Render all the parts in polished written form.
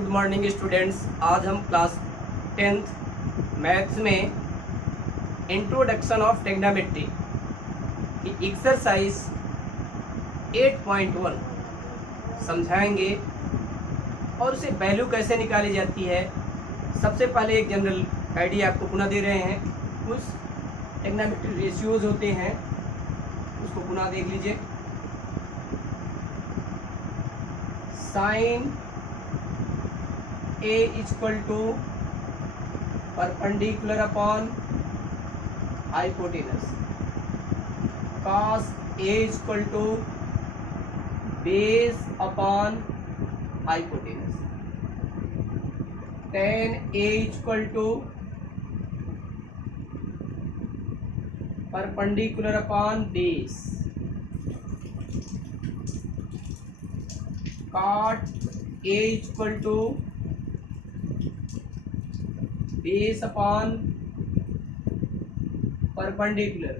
Good morning students. आज हम class 10th maths में इंट्रोडक्शन ऑफ ट्रिग्नोमेट्री की एक्सरसाइज 8.1 समझाएंगे और उसे वैल्यू कैसे निकाली जाती है। सबसे पहले एक जनरल आइडिया आपको पुनः दे रहे हैं। कुछ ट्रिग्नोमेट्री रेशियोज होते हैं, उसको पुनः देख लीजिए। Sine A equal to perpendicular upon hypotenuse, cos A equal to base upon hypotenuse, tan A equal to perpendicular upon base, cot A equal to base upon perpendicular,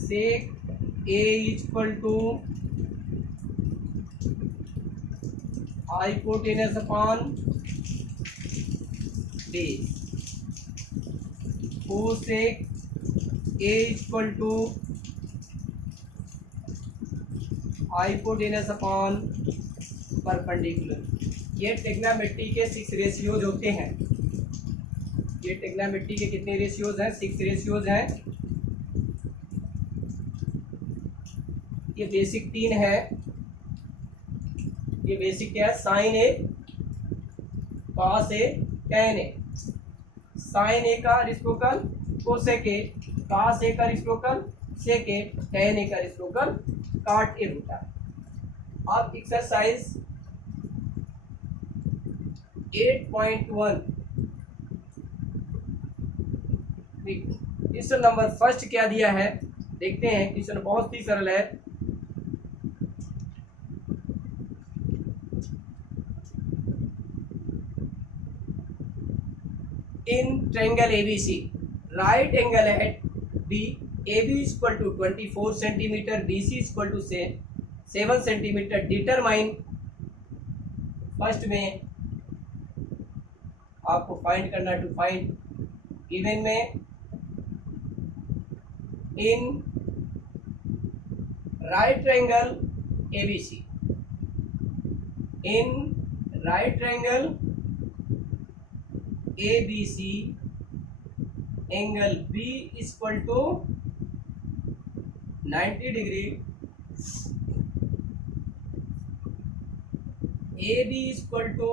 sec A equal to hypotenuse upon base, cosec A equal to hypotenuse upon perpendicular. ये trigonometry के 6 ratios होते हैं। ये trigonometry के कितने ratios हैं? 6 ratios हैं। ये बेसिक 3 है। ये बेसिक क्या है? Sine A, cos A, tan A. Sine ए का reciprocal cosec A, cos A का reciprocal sec A, tan A का रेसिप्रोकल कॉट ए होता है। अब एक्सरसाइज 8.1 क्वेश्चन नंबर फर्स्ट क्या दिया है देखते हैं। क्वेश्चन बहुत ही सरल है। In triangle ABC right angle at B, AB equal to 24 centimetre, BC equal to 7 centimetre. Determine, first में आपको फाइंड करना, टू फाइंड गिवन में in right triangle ABC, in right triangle ABC angle B equal to 90 degree, AB equal to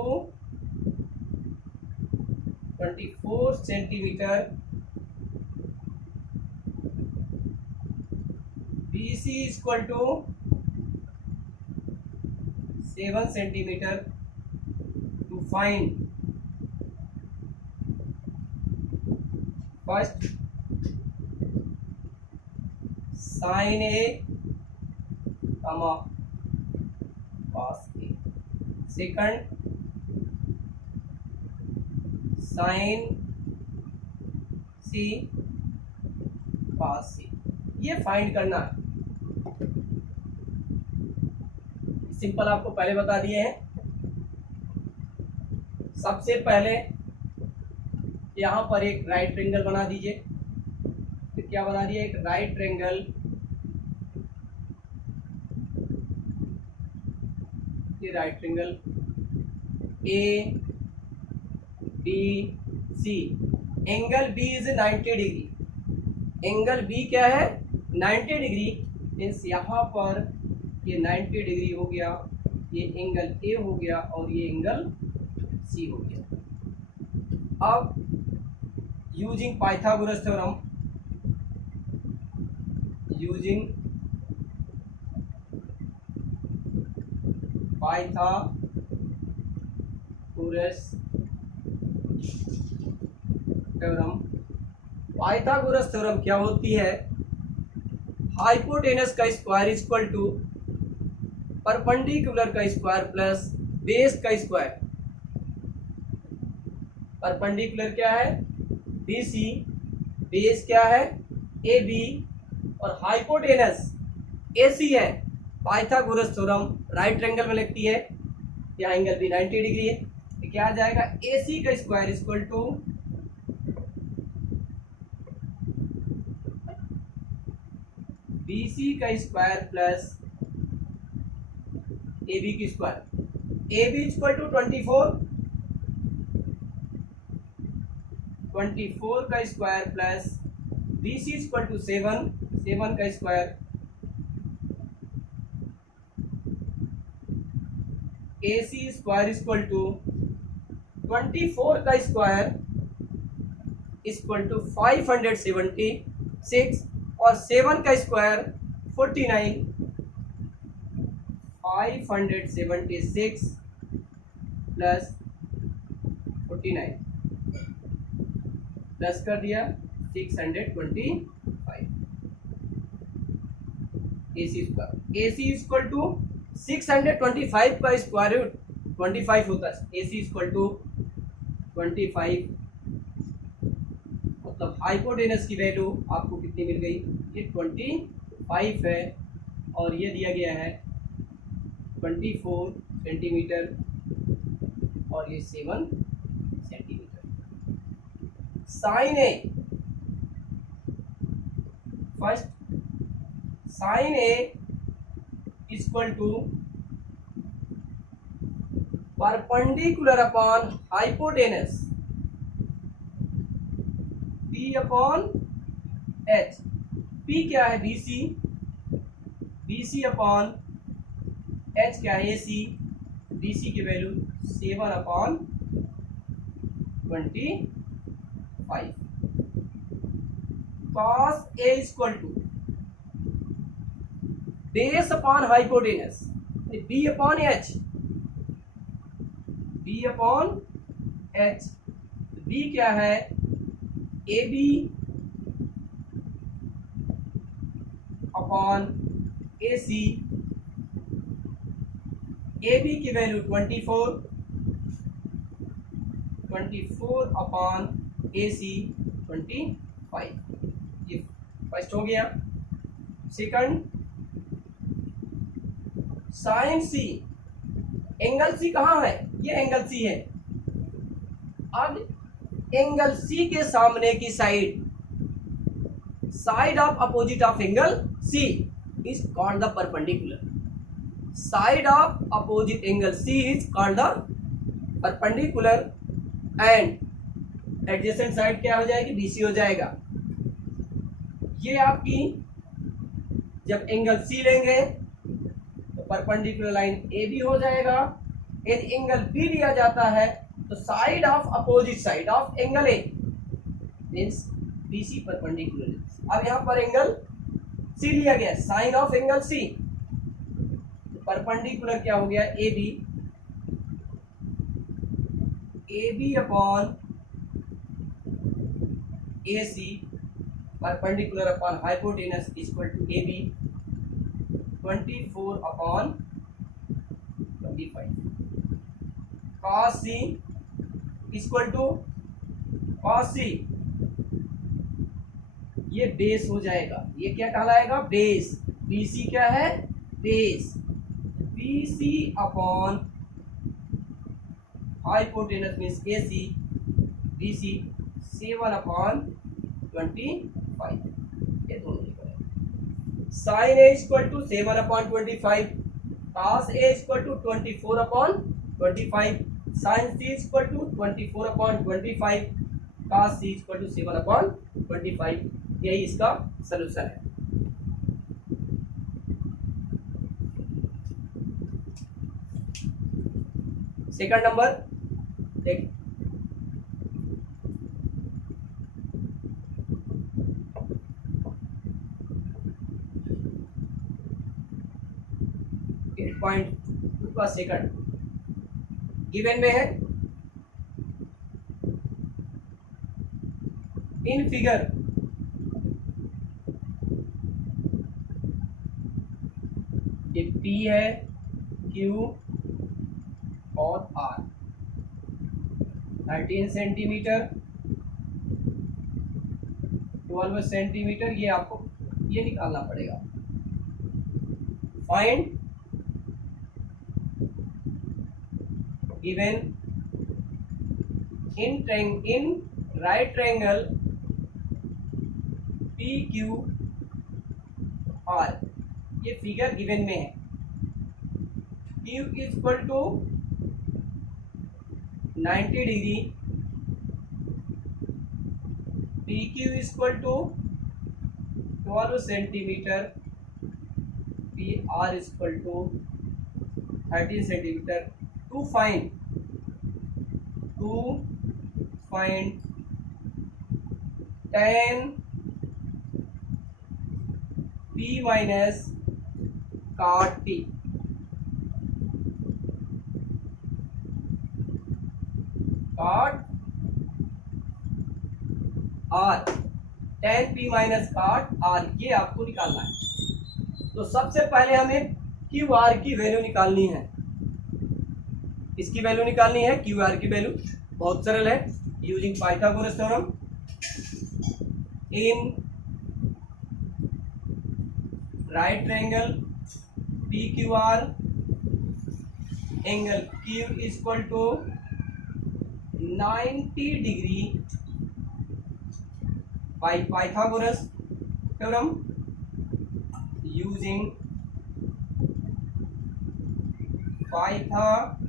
24 centimetre, BC equal to 7 centimetre. To find first sine A comma cos A, second sine C cos C. ये find करना है। Simple आपको पहले बता दिए हैं। सबसे पहले यहां पर एक राइट ट्रायंगल बना दीजिए। फिर क्या बना दिया? एक राइट ट्रायंगल, ये right triangle A B C, angle B is 90 degree. Angle B क्या है? 90 डिग्री। मीन्स यहाँ पर ये 90 डिग्री हो गया, ये एंगल ए हो गया और ये एंगल सी हो गया। अब using Pythagoras theorem, using Pythagoras theorem. Pythagoras theorem क्या होती है? हाइपोटेनस का स्क्वायर इक्वल टू परपेंडिकुलर का स्क्वायर प्लस बेस का स्क्वायर। परपेंडिकुलर क्या है? BC, बेस क्या है? AB और हाइपोटेनस AC है। पाइथागोरस थ्योरम राइट ट्रायंगल में लगती है, यहाँ एंगल भी 90 डिग्री है, तो क्या आ जाएगा AC का स्क्वायर इक्वल टू BC का स्क्वायर प्लस AB की स्क्वायर। AB इक्वल टू 24 का square plus BC equal to 7 का square, AC square equal to 24 का स्क्वायर इक्वल टू 576 और 7 का स्क्वायर 49, 576 प्लस 49 प्लस कर दिया 625। AC इक्वल टू 625 का स्क्वायर रूट 25 होता है, AC इक्वल टू 25, मतलब हाइपोटेनस की वैल्यू आपको कितनी मिल गई, ये 25 है और ये दिया गया है 24 सेंटीमीटर और ये 7 centimetre. Sine A, first sine A equal to perpendicular upon hypotenuse P upon H। P क्या है BC, BC अपॉन H क्या है AC, BC की value 7 upon 25। cos A equal to base upon hypotenuse B upon H, B upon H, B क्या है AB upon AC, AB की value 24 upon AC 25। ये first हो गया। Second sine C, angle C कहाँ है, ये एंगल C है। अब एंगल C के सामने की side of opposite of angle C is called the perpendicular. Side of opposite angle C is called the perpendicular and adjacent side क्या हो जाएगी, BC हो जाएगा। ये आपकी जब एंगल C लेंगे तो परपेंडिकुलर लाइन AB हो जाएगा। यदि एंगल B लिया जाता है तो side of opposite side of angle A means BC perpendicular. अब यहाँ पर एंगल C लिया गया, sine of angle C, perpendicular क्या हो गया AB upon AC, perpendicular upon hypotenuse equal to AB 24 upon 25। cos C equal to cos C, ये base हो जाएगा, ये क्या कहलाएगा बेस। BC क्या है base, BC upon hypotenuse means AC, BC 7 upon 25, ये दोनों लिखा है। Sine A equal to 7 upon 25, cos A equal to 24 upon 25, sine C equal to 24 upon 25, cos C equal to 7 upon 25। यही इसका सलूशन है। Second number देख, second given में है इन फिगर ये P है, Q और R 13 सेंटीमीटर 12 सेंटीमीटर, ये आपको ये निकालना पड़ेगा। Find given in right triangle PQR, ये फिगर गिवन में है। Q is equal to 90 degree, PQ is equal to 12 centimetre, PR is equal to 13 centimetre. To find tan P minus cot P। cot R, tan P minus cot R, ये आपको निकालना है। तो सबसे पहले हमें QR की वैल्यू निकालनी है। इसकी वैल्यू निकालनी है, QR की वैल्यू बहुत सरल है। Using Pythagoras theorem in right triangle PQR, angle Q is equal to 90 degree by Pythagoras theorem using Pythagoras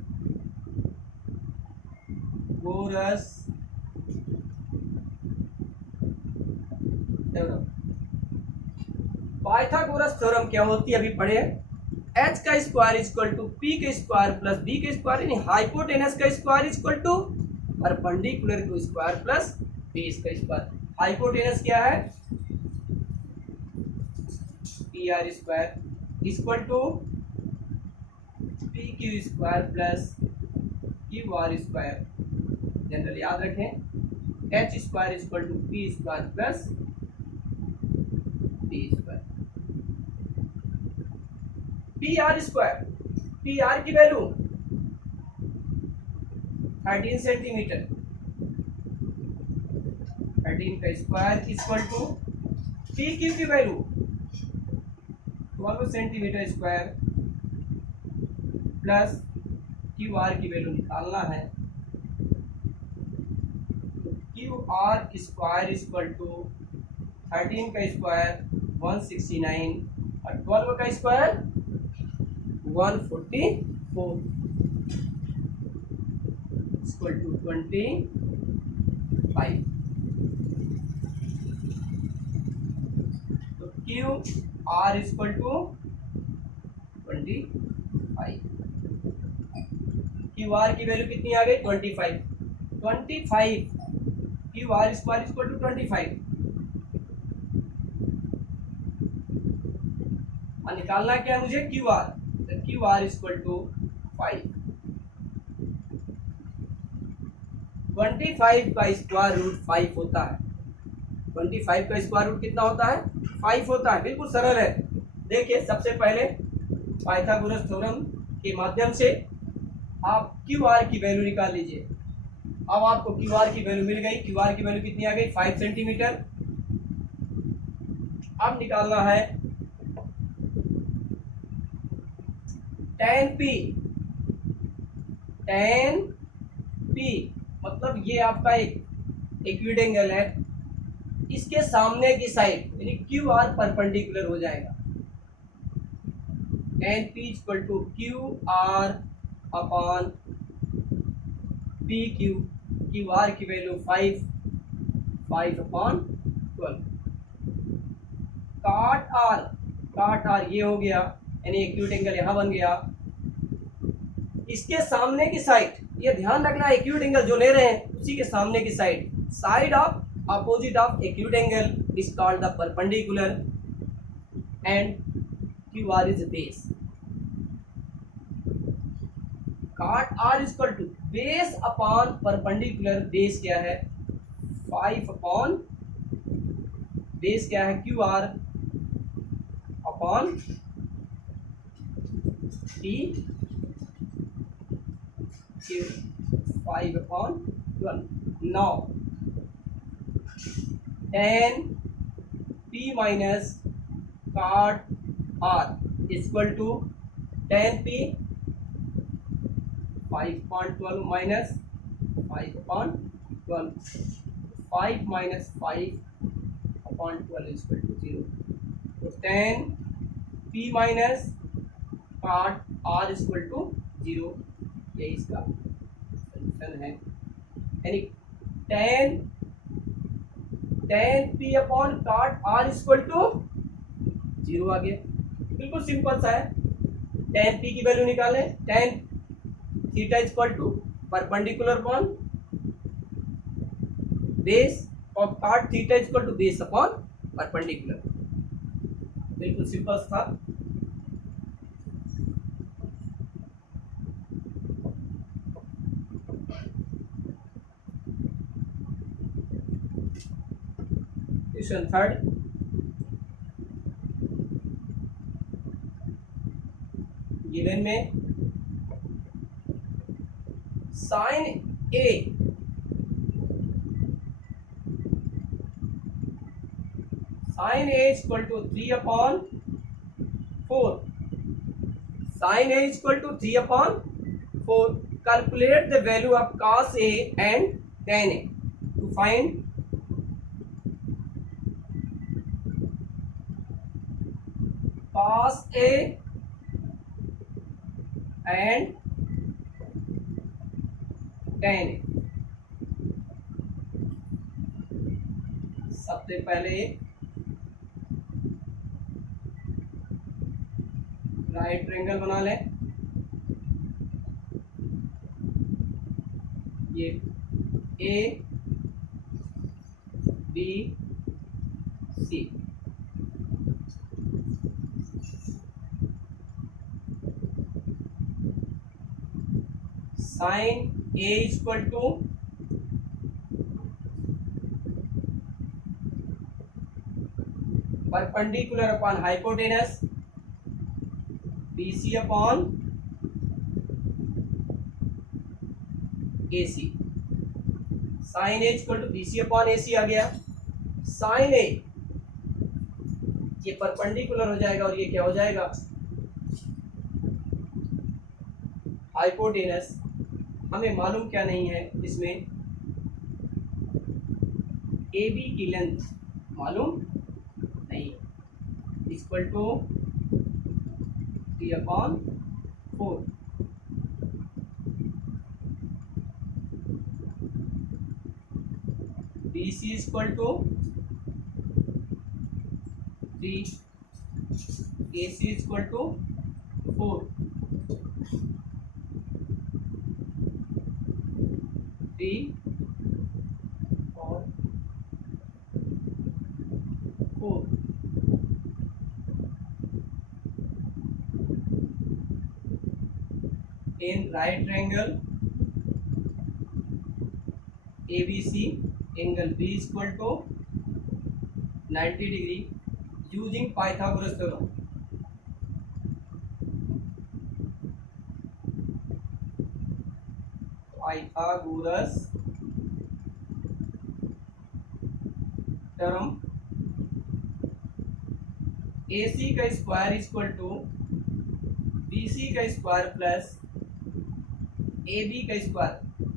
theorem. Pythagoras theorem क्या होती है अभी पढ़े। h का square is equal to p के स्क्वायर प्लस b के स्क्वायर, यानी hypotenuse का square is equal to perpendicular का स्क्वायर प्लस बेस का स्क्वायर। हाइपोटेनस क्या है, pr square equal to pq square plus qr square. General याद रखें, h square equal to p square plus b square. pr square, pr की value 13 centimetre, 13 का square equal to pq की value 12 centimetre square plus qr की value निकालना है। qr square equal to 13 का square 169 और 12 का स्क्वायर 144 इक्वल टू 25। तो Q R equal to 25। Q R की वैल्यू कितनी आ गई 25। 25 Q R square equal to 25 और निकालना क्या है मुझे Q R. Q R equal to 5। 25 का स्क्वायर रूट 5 होता है। 25 का स्क्वायर रूट कितना होता है 5 होता है। बिल्कुल सरल है। देखिए सबसे पहले पाइथागोरस थ्योरम के माध्यम से आप क्यू आर की वैल्यू निकाल लीजिए। अब आपको क्यू आर की वैल्यू मिल गई। क्यू आर की वैल्यू कितनी आ गई 5 सेंटीमीटर। अब निकालना है tan P। tan P मतलब ये आपका एक इक्विडेंगल है, इसके सामने की साइड यानी क्यू आर परपेंडिकुलर हो जाएगा। tan P equal to Q R upon P Q. Q R की वैल्यू 5 अपॉन 12। काट आर ये हो गया, यानी एक्यूट एंगल यहाँ बन गया। इसके सामने की साइड, ये ध्यान रखना एक्यूट एंगल जो ले रहे हैं उसी के सामने की side of opposite of acute angle is called the perpendicular and Q R is base. Cot R equal to base upon perpendicular. Base क्या है 5 अपॉन बेस क्या है Q R upon T Q 5 upon 12। Now tan P minus cot R equal to tan P 5/12 minus 5/12, 5 minus 5/12 equal to 0। तो tan P minus cot R equal to 0, ये इसका solution है। यानी tan P upon cot R equal to 0 आ गया। बिल्कुल simple सा है। tan P की वैल्यू निकालें, tan theta equal to perpendicular upon base और cot theta equal to base upon perpendicular. बिल्कुल सिंपल था। क्वेश्चन थर्ड, गिवन में sine A equal to 3/4, sine A equal to 3/4, calculate the value of cos A and tan A to find cos A and tan A। सबसे पहले right triangle बना लें। ये A B C, sine A equal to perpendicular upon hypotenuse BC upon AC, sine A equal to BC upon AC आ गया। Sine A ये perpendicular हो जाएगा और ये क्या हो जाएगा, हाइपोटेनस। हमें मालूम क्या नहीं है इसमें, AB की लेंथ मालूम नहीं, equal to 3/4, BC equal to 3, AC equal to 4, 3 और 4। In right triangle ABC, angle B is equal to 90 degree using Pythagoras theorem। Pythagoras theorem, AC का स्क्वायर इक्वल टू BC का स्क्वायर प्लस AB का square,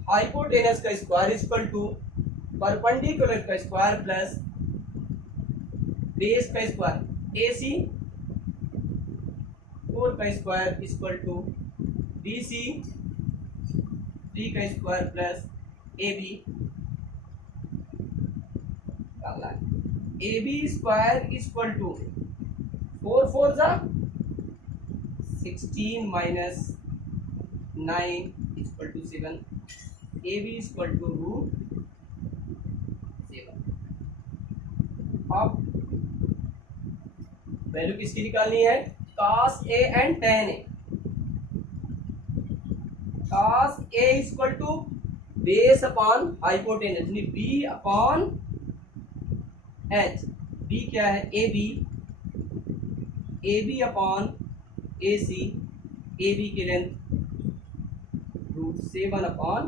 hypotenuse का square equal to perpendicular का square plus base का square, AC 4 का square equal to BC 3 का square plus AB। AB square equal to 4 4 जा 16 minus 9 equal to 7, AB equal to √7। अब value किसकी निकालनी है, cos A and tan A। cos A equal to base upon hypotenuse यानी B upon H, B क्या है AB, AB upon AC, AB की length √7/4,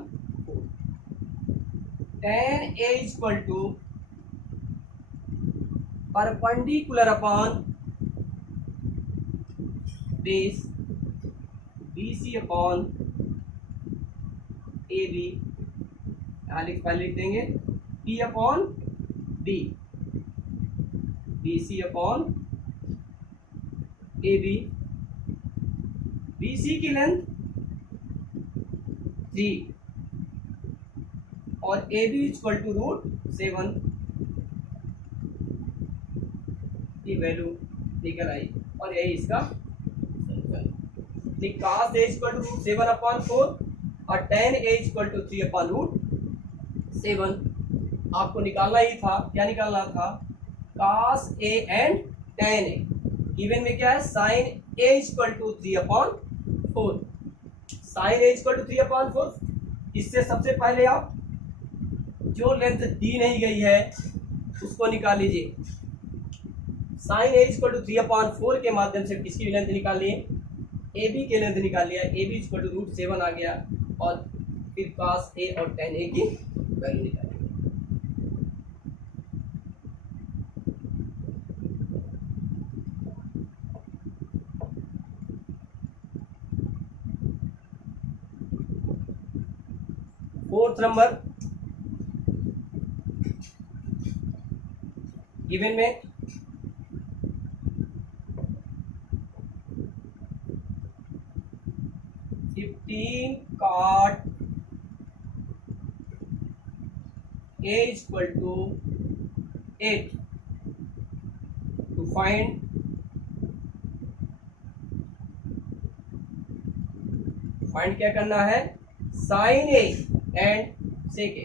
tan A equal to perpendicular upon base BC upon A B, यहाँ पहले लिख देंगे P upon B, B C upon A B, B C की length 3 और ए B equal to √7 की value निकल आई और यही इसका cos a इक्वल टू √7/4 और tan a इक्वल टू 3/√7 आपको निकालना ही था। क्या निकालना था? cos a and tan a। Given में क्या है? sin a equal to 3/4, sin a equal to 3/4। इससे सबसे पहले आप जो लेंथ दी नहीं गई है उसको निकाल लीजिए। sin a इक्वल टू 3/4 के माध्यम से किसकी लेंथ निकाल लिए? ए बी के लेंथ निकाल लिया। ए बी इक्वल टू √7 आ गया और फिर cos a और tan a की वैल्यू निकाली। फोर्थ नंबर गिवन में cot a equal to 8 to find क्या करना है? sin a and sec a,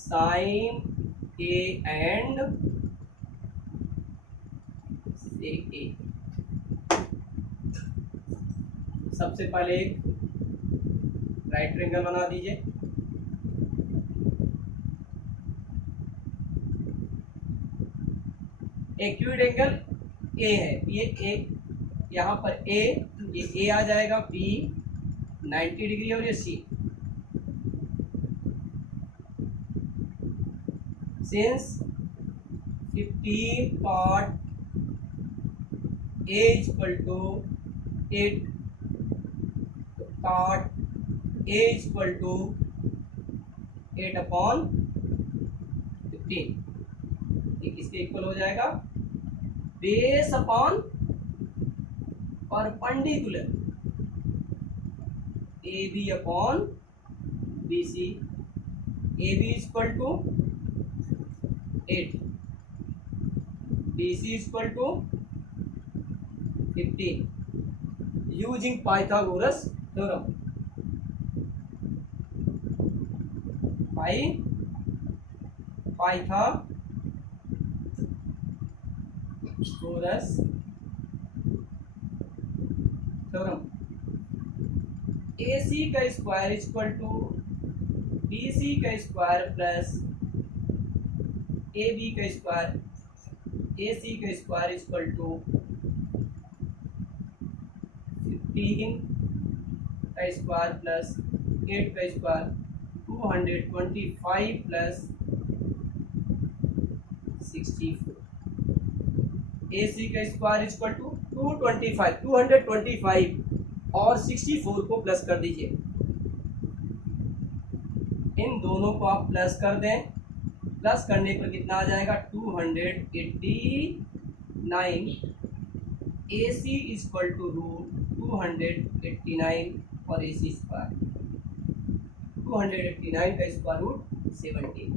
sin a and sec a। सबसे पहले एक राइट ट्रायंगल बना दीजिए। एक्यूट एंगल ए है, ये एक यहाँ पर ए, ये ए आ जाएगा, बी 90 डिग्री और ये C. Since 15 cot a equal to 8, cot a equal to 8/15, ये किसके इक्वल हो जाएगा? Base upon perpendicular A B upon B C. A B equal to 8, B C equal to 15 using Pythagoras theorem. Pythagoras theorem. AC का square equal to BC का square plus AB का square, AC का square equal to 15 का square plus 8 का square, 225 plus 64। AC का square equal to 225 और 64 को plus कर दीजिए। इन दोनों को आप प्लस कर दें, प्लस करने पर कितना आ जाएगा? 289। AC इक्वल टू √289 और AC स्क्वायर 289 का स्क्वायर √17।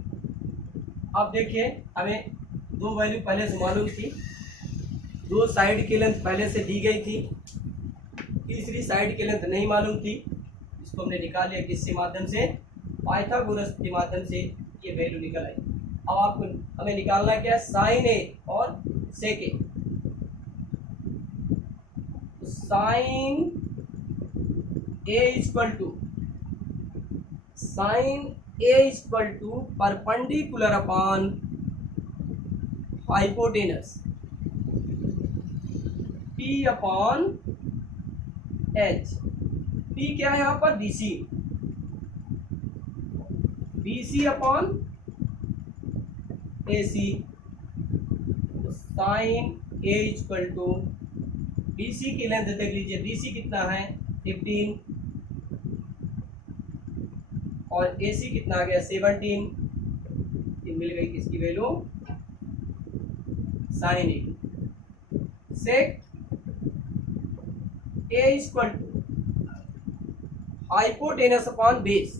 अब देखिए, हमें दो वैल्यू पहले से मालूम थी, दो साइड की लेंथ पहले से दी गई थी, तीसरी साइड की लेंथ नहीं मालूम थी। इसको हमने निकाल लिया किसके माध्यम से? पाइथागोरस के माध्यम से ये वैल्यू निकल आई। अब आपको हमें निकालना क्या है? साइन ए और sec A. Sine A equal to perpendicular upon hypotenuse P upon H। P क्या है यहाँ पर? BC upon AC। Sine A equal to BC की लेंथ देख लीजिए, BC कितना है? 15 और ए सी कितना आ गया 17, ये मिल गई किसकी value sine A. Sec A equal to hypotenuse upon base,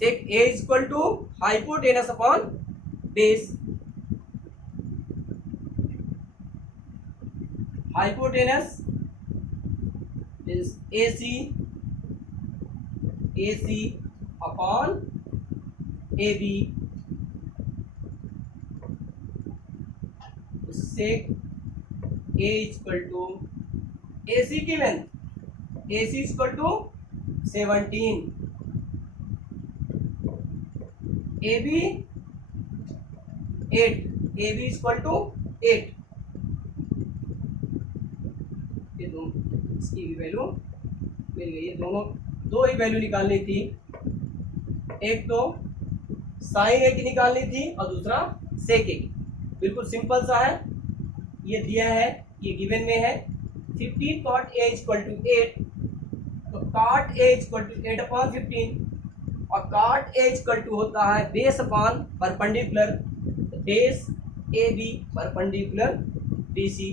sec A equal to hypotenuse upon base, hypotenuse is AC upon AB, sec A equal to AC की length, AC equal to 17, AB 8, AB equal to 8, ये दोनों इसकी भी value मिल गई। ये दोनों दो ही value निकालनी थी, एक तो साइन ए की निकालनी थी और दूसरा सेक ए की। बिल्कुल सिंपल सा है, ये दिया है, ये गिवन में है 15 cot a इक्वल टू 8, तो cot a equal to 8 upon 15 और cot a इक्वल टू होता है base upon perpendicular, base A B perpendicular B C,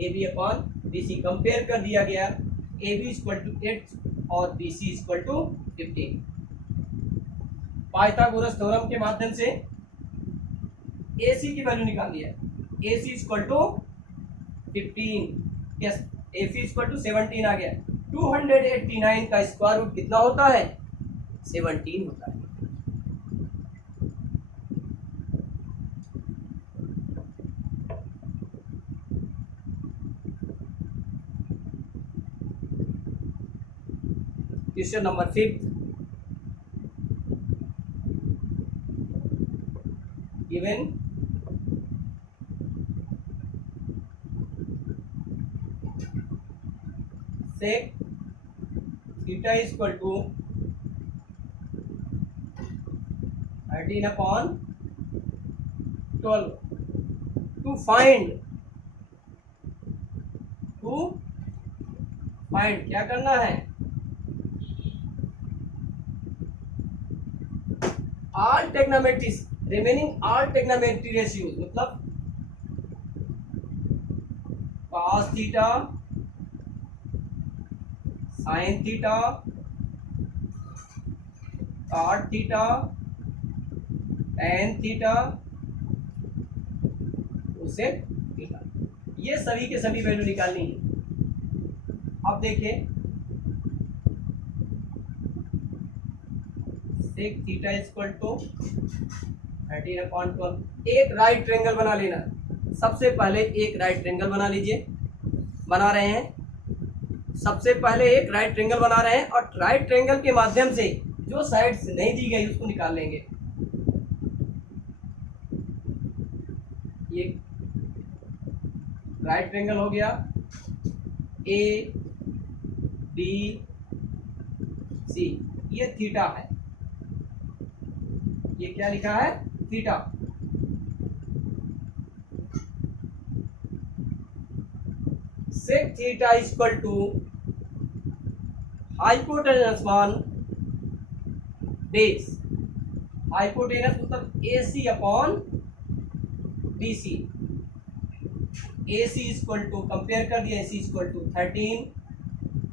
A B upon B C compare कर दिया गया, ए बी इक्वल टू 8 और B C equal to 15। Pythagoras theorem के माध्यम से ए सी की वैल्यू निकाल दिया, A C equal to 15, yes A C equal to 17 आ गया। 289 का स्क्वायर रूट कितना होता है 17 होता है। Question number 5 given sec theta is equal to 13 upon 12 to find क्या करना है all trigonometry remaining all trigonometry ratios, मतलब cos theta sine theta cot theta tan theta उसे थीटा, ये सभी के सभी वैल्यू निकालनी है। अब देखिए sec थीटा इक्वल टू 13/12, एक राइट ट्रायंगल बना लेना। सबसे पहले एक राइट ट्रायंगल बना लीजिए, बना रहे हैं, सबसे पहले एक राइट ट्रायंगल बना रहे हैं और राइट ट्रायंगल के माध्यम से जो साइड्स नहीं दी गई उसको निकाल लेंगे। ये राइट ट्रायंगल हो गया ए बी सी, ये थीटा है, ये क्या लिखा है theta. Sec theta equal to hypotenuse one base, hypotenuse मतलब A C upon B C, A C equal to compare कर दिया, ए सी इक्वल टू 13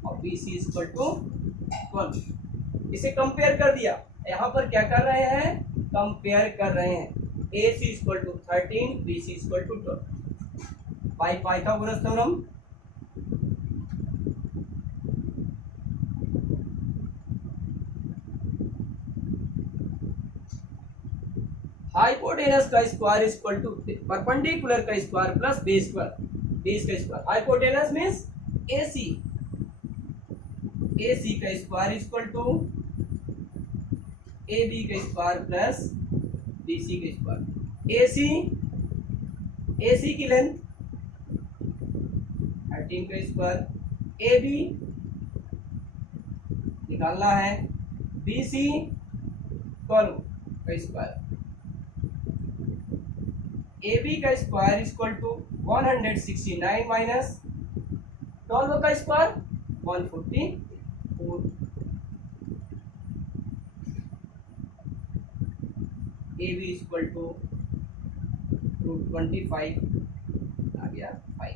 और बी सी इक्वल टू 12, इसे कंपेयर कर दिया। यहाँ पर क्या कर रहे हैं कंपेयर कर रहे हैं, A C equal to 13 B C equal to 12 by Pythagoras theorem. Hypotenuse का स्क्वायर इक्वल टू परपेंडिकुलर का square plus base square, base का square. Hypotenuse means AC, AC का स्क्वायर इक्वल टू AB का square plus BC का square. AC की length 13 का square, AB निकालना है, BC 12 का स्क्वायर, AB का स्क्वायर इक्वल टू 169 माइनस 12 का square 144। A B equal to √25 आ गया 5,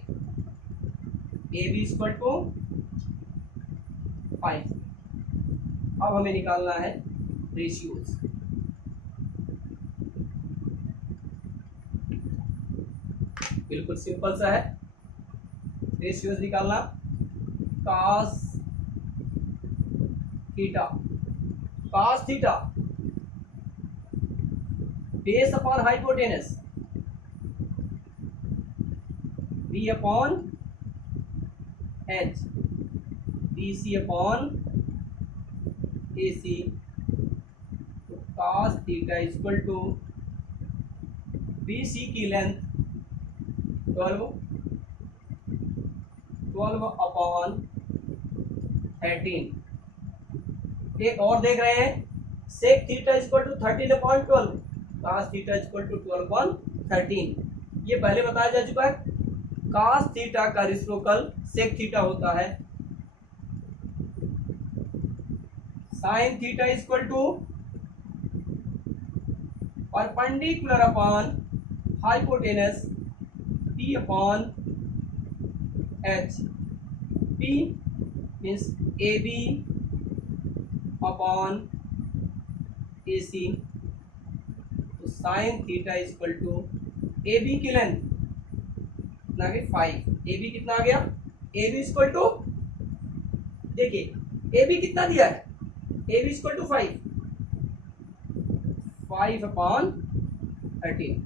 ए बी इक्वल टू 5। अब हमें निकालना है रेशियोज। बिल्कुल सिंपल सा है रेशियोज निकालना। cos theta base upon hypotenuse b upon h bc upon ac। तो cos theta equal to bc की लेंथ 12 अपॉन 13। एक और देख रहे हैं, sec theta equal to 13/12, cos theta equal to 12/13। ये पहले बताया जा चुका है। cos थीटा का रेसिप्रोकल सेक थीटा होता है। sin theta equal to perpendicular upon hypotenuse p upon h। p means ab upon AC। तो sign theta equal to A B की लेंथ कितना आ गया 5। ए बी कितना आ गया, ए बी इक्वल टू, देखिए ए बी कितना दिया है, A B equal to 5/13।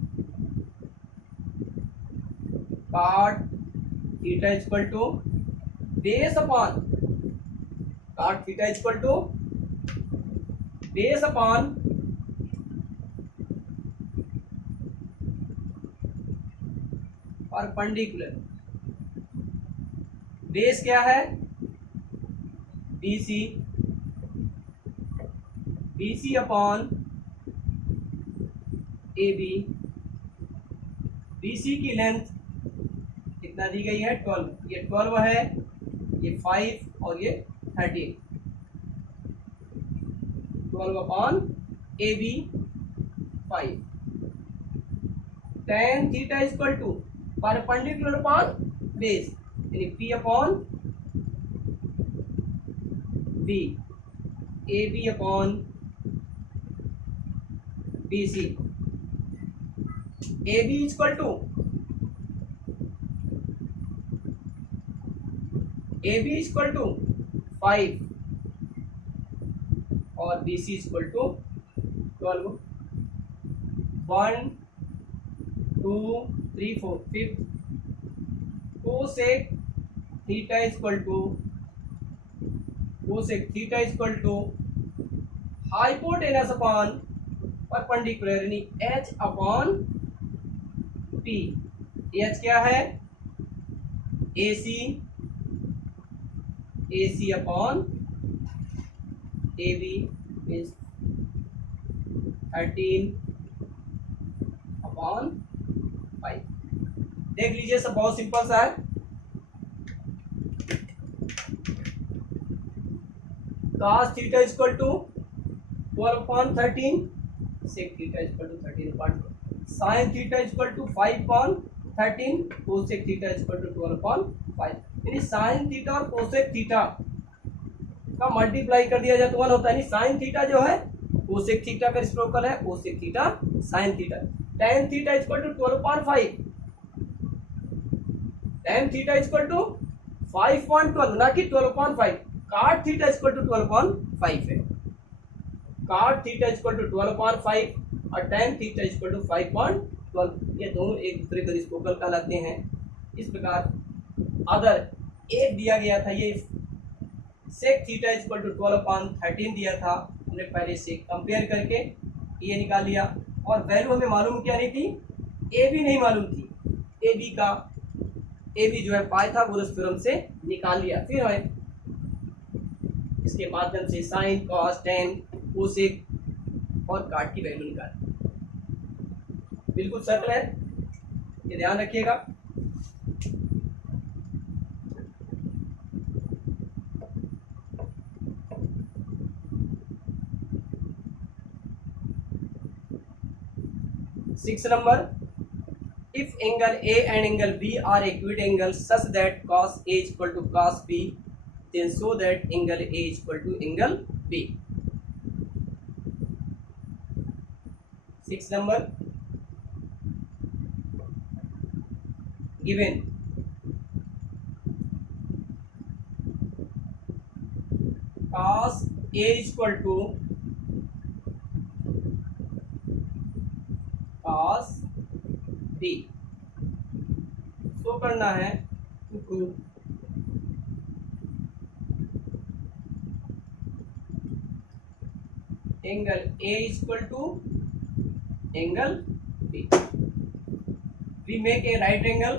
Cot theta equal to base upon, cot theta equal to base upon perpendicular. Base क्या है, BC, BC upon AB। BC की लेंथ कितना दी गई है 12, ये 12 है, ये 5 और ये 13। 12 upon AB 5। tan theta equal to perpendicular upon base, यानी P upon B, AB upon BC। AB equal to, AB equal to 5 और BC equal to 12। 1 2 3 4 5। Cosec theta equal to, cosec theta equal to hypotenuse upon perpendicular, यानी H upon P। H क्या है, AC, AC upon AB is 13 upon 5। देख लीजिए, सब बहुत simple सा है। cos theta equal to 12/13, sec theta equal to 13/12, sin theta equal to 5/13, cosec theta equal to 12/5। यानी sin थीटा और cosec थीटा का मल्टीप्लाई कर दिया जाए तो 1 होता है। यानी sin थीटा जो है cosec थीटा का रेसिप्रोकल है, cosec theta sin theta. tan theta equal to 12/5, tan theta equal to 5/12 ना कि 12/5। cot थीटा इक्वल टू 12/5 है, cot थीटा इक्वल टू 12/5 और tan थीटा इक्वल टू 5/12। ये दोनों एक दूसरे के रेसिप्रोकल कहलाते हैं। इस प्रकार अगर एक दिया गया था, ये sec थीटा इक्वल टू 12/13 दिया था, हमने पहले से कंपेयर करके ये निकाल लिया। और वैल्यू हमें मालूम क्या नहीं थी, ए बी नहीं मालूम थी। ए बी जो है पाइथागोरस थ्योरम से निकाल लिया। फिर हमें इसके माध्यम से साइन, कॉस, टेन, कोसेक और काट की वैल्यू निकाल। बिल्कुल सरल है, ये ध्यान रखिएगा। 6 number, if angle A and angle B are acute angles such that cos A is equal to cos B, then show that angle A is equal to angle B. 6 number, given cos A is equal to cos B, show करना है to prove angle A is equal to angle B. We make a right angle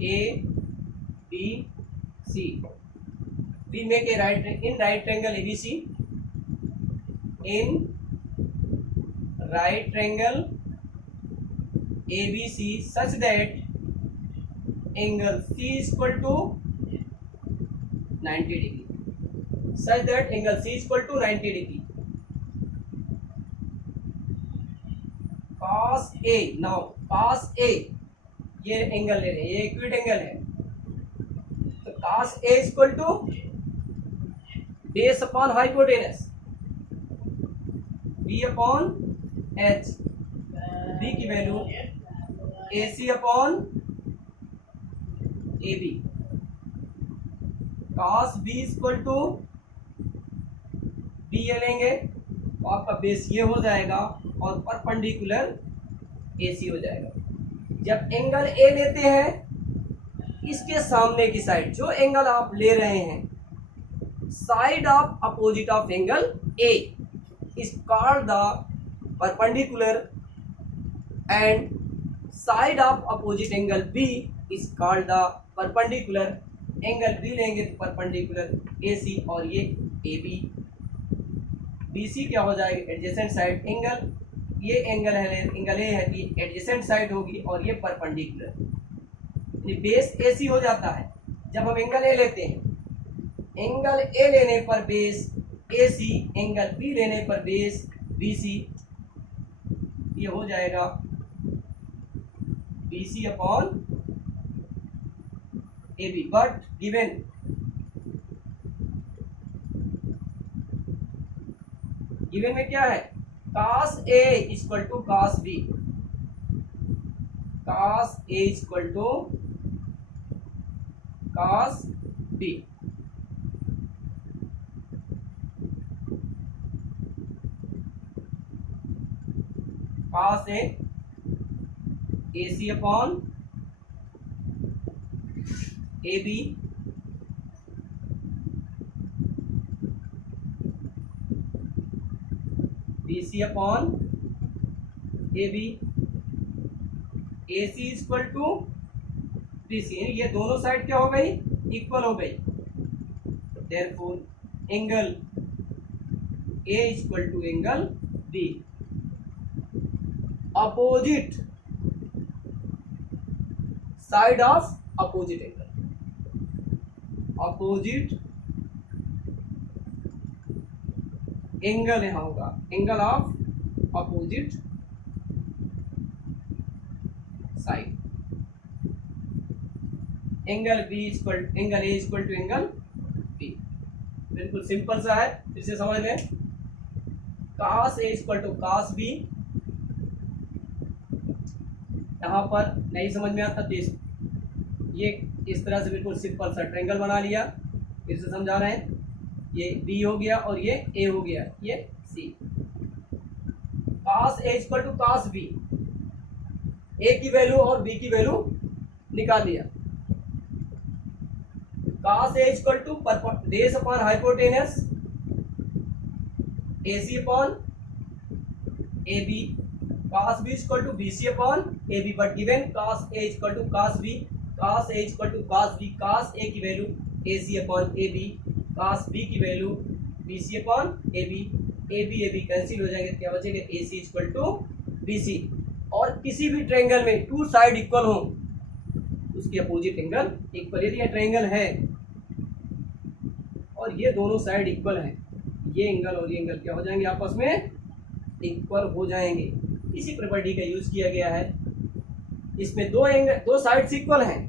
A B C. We make a right triangle ABC. In right triangle ABC such that angle C is equal to 90 degree. Such that angle C is equal to 90 degree. Cos A. Now cos A ये angle ले रहे हैं, ये acute angle है, तो cos A is equal to base upon hypotenuse B upon H, B की value AC upon AB. cos B is equal to B ये लेंगे तो आपका बेस ये हो जाएगा और परपेंडिकुलर AC हो जाएगा. जब एंगल A लेते हैं, इसके सामने की साइड जो एंगल आप ले रहे हैं, side of opposite of angle A is called the perpendicular and side of opposite angle B is called the perpendicular. Angle B लेंगे तो परपेंडिकुलर AC और ये AB. BC क्या हो जाएगा? Adjacent side. एंगल ये एंगल है, एंगल A है कि एडजेसेंट साइड होगी और ये परपेंडिकुलर. बेस AC हो जाता है जब हम एंगल A लेते हैं. एंगल A लेने पर बेस AC, एंगल B लेने पर बेस BC. ये हो जाएगा BC upon AB. But given में क्या है? cos A equal to cos B. cos A equal to cos B. cos A AC upon AB BC upon AB. AC equal to BC. ये दोनों side क्या हो गई? इक्वल हो गई. Therefore angle A equal to angle B. Opposite side of opposite angle. Opposite angle यहां होगा, angle of opposite side. Angle B equal angle A equal to angle B. बिल्कुल सिंपल सा है, फिर से समझ लें. cos A equal to cos B. यहाँ पर नहीं समझ में आता तो ये इस तरह से बिल्कुल सिंपल सा ट्रायंगल बना लिया. फिर से समझा रहे हैं. ये B हो गया और ये A हो गया, ये C. cos A equal to cos B. A की वैल्यू और B की वैल्यू निकाल लिया. cos A equal to base upon hypotenuse AC upon AB. cos B equal to BC upon AB. But given cos A equal to cos B. cos A equal to cos B. cos A की value AC upon AB. cos B की value BC upon AB. AB cancel हो जाएंगे, क्या बचेगा? AC equal to BC. और किसी भी triangle में टू साइड इक्वल हो उसके अपोजिट एंगल इक्वल. यदि यह ट्रायंगल है ये दोनों साइड इक्वल हैं, ये एंगल और ये एंगल क्या हो जाएंगे, आपस में इक्वल हो जाएंगे। इसी प्रॉपर्टी का यूज किया गया है। इसमें दो एंगल, दो साइड्स इक्वल हैं,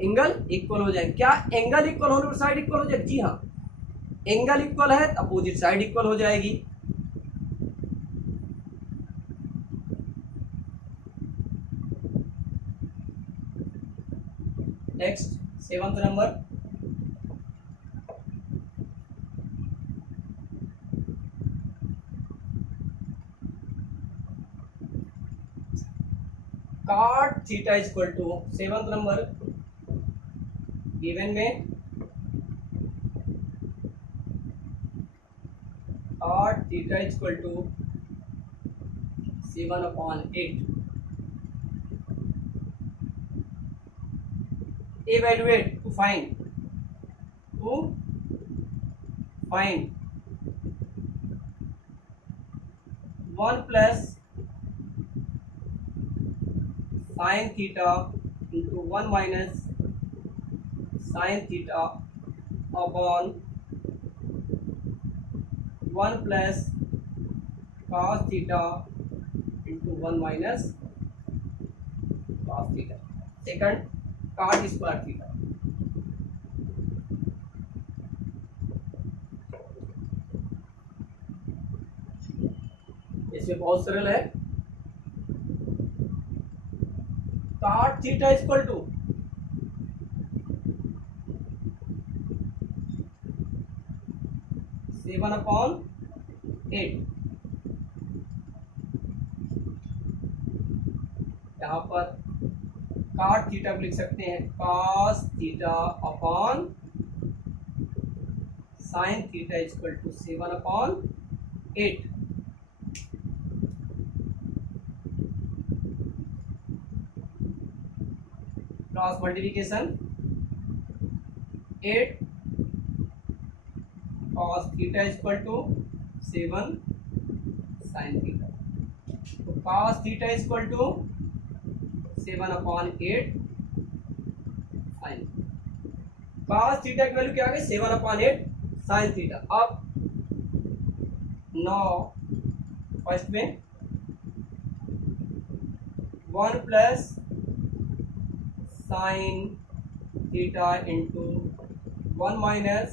एंगल इक्वल हो जाएंगे। क्या एंगल इक्वल होने पर साइड इक्वल हो जाएगी? जी हाँ, एंगल इक्वल है तो अपोजिट साइड इक्वल हो जाएगी। Next 7th number, cot theta is equal to, 7th number given में cot theta is equal to 7/8। evaluate to find 1 plus sin theta into 1 minus sin theta upon 1 plus cos theta into 1 minus cos theta। Second, cot square theta. इसमें बहुत सरल है। cot theta equal to 7/8। यहाँ पर cot theta को लिख सकते हैं cos theta upon sin theta equal to 7/8। Cross multiplication, 8 cos theta equal to 7 sin थीटा। तो cos theta equal to 7/8 sin। cos theta की वैल्यू क्या आ गई, 7/8 sin थीटा। अब 9 फर्स्ट में 1 plus sin theta into 1 minus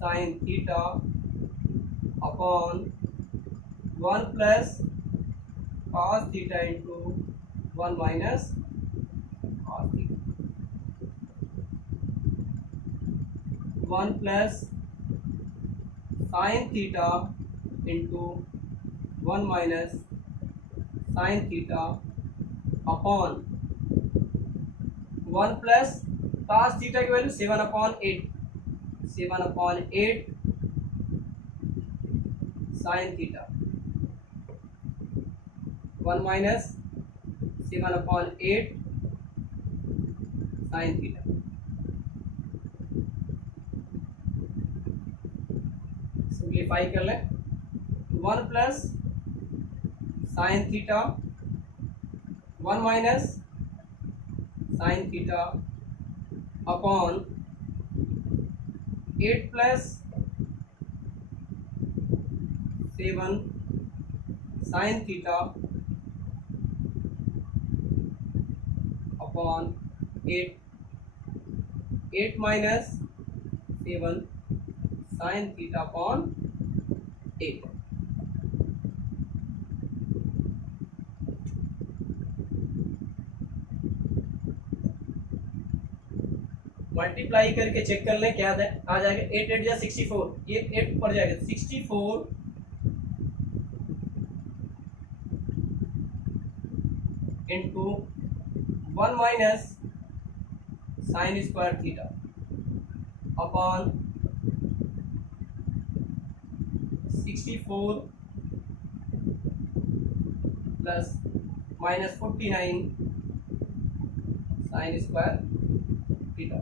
sin theta upon 1 plus cos theta into 1 minus cos theta. 1 plus sin theta into 1 minus sin theta upon 1 plus cos theta की value 7/8, 7/8 sin theta 1 minus 7/8 sin theta. Simplify कर लें, 1 plus sin theta 1 minus sin theta upon 8 plus 7 sin theta upon 8 minus 7 sin theta upon 8। Multiply करके check कर लें क्या आ जाएगा। 8 8 या 64, ये 8 ऊपर जाएगा 64 into 1 minus sine square theta upon 64 plus minus 49 sine square theta.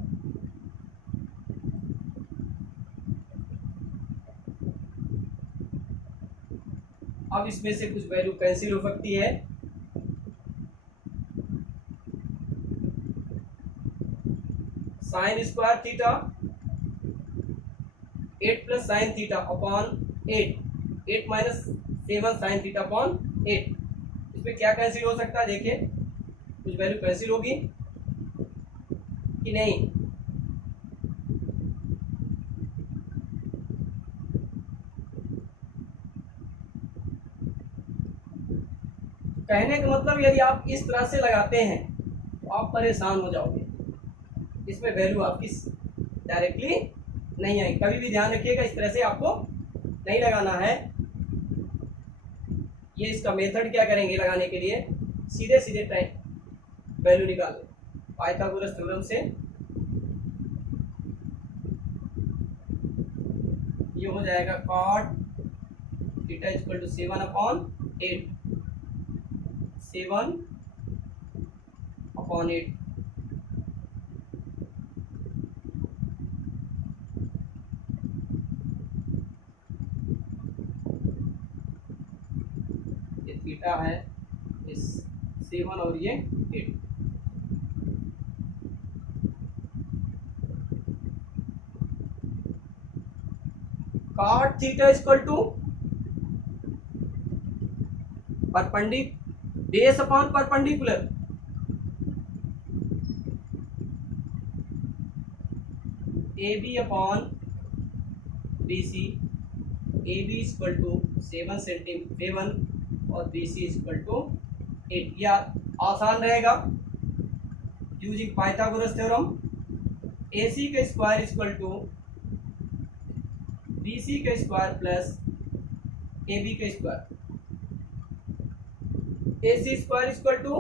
अब इसमें से कुछ वैल्यू कैंसिल हो सकती है। Sine square theta 8 plus sine theta upon 8, 8 minus 7 sign theta upon 8। इसमें क्या कैंसिल हो सकता है, देखिए कुछ वैल्यू कैंसिल होगी कि नहीं। कहने का मतलब यदि आप इस तरह से लगाते हैं तो आप परेशान हो जाओगे, इसमें वैल्यू आपकी डायरेक्टली नहीं आएगी। कभी भी ध्यान रखिएगा, इस तरह से आपको नहीं लगाना है। ये इसका मेथड क्या करेंगे लगाने के लिए, सीधे सीधे टाइम वैल्यू निकालें पाइथागोरस थ्योरम से। ये हो जाएगा cot theta equal to 7 upon 8, 7 upon 8। ये थीटा है, इस 7 और ये 8। cot theta equal to base upon perpendicular, A B upon B C. A B equal to 7 और बी सी इक्वल टू 8। या आसान रहेगा using Pythagoras theorem. A C का square equal to B C का स्क्वायर प्लस ए बी का square. A C square equal to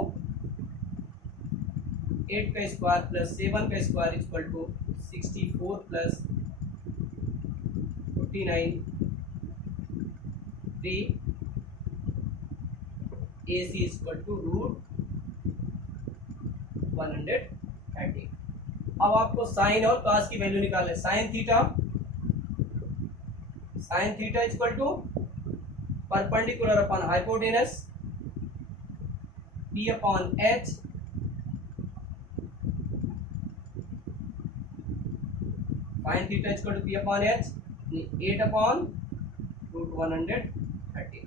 8 का square plus 7 का square equal to 64 plus 49 3। A C equal to √130। अब आपको साइन और cos की value निकालना है। Sine theta equal to perpendicular upon hypotenuse P upon H, sine theta equal to P upon H 8 upon √130।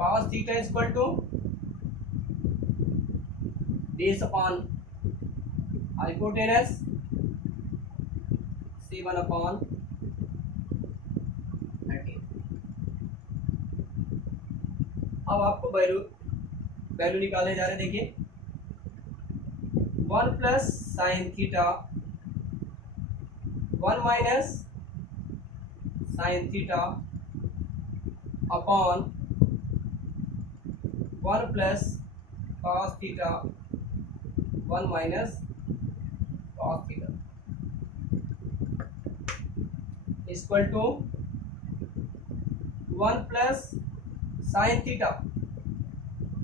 cos theta equal to base upon hypotenuse 7 upon 30। अब आपको value निकाले जा रहे हैं। देखिए 1 plus sine theta 1 minus sine theta upon 1 plus cos theta 1 minus cos theta equal to 1 plus sine theta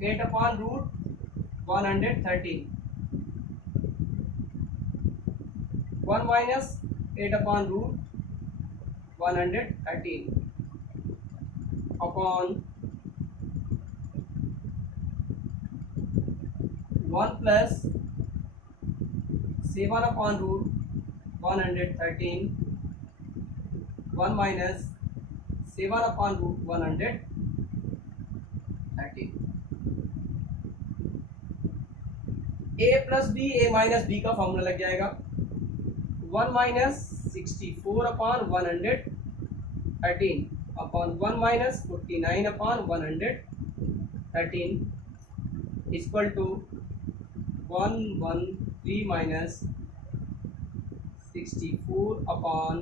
8 upon √130, 1 minus 8 upon √130 upon 1 plus 7 upon √113, 1 minus 7 upon √113। A plus B, A minus B का formula लग जाएगा। 1 minus 64 upon 113 upon 1 minus 49 upon 113 equal to 113 minus 64 upon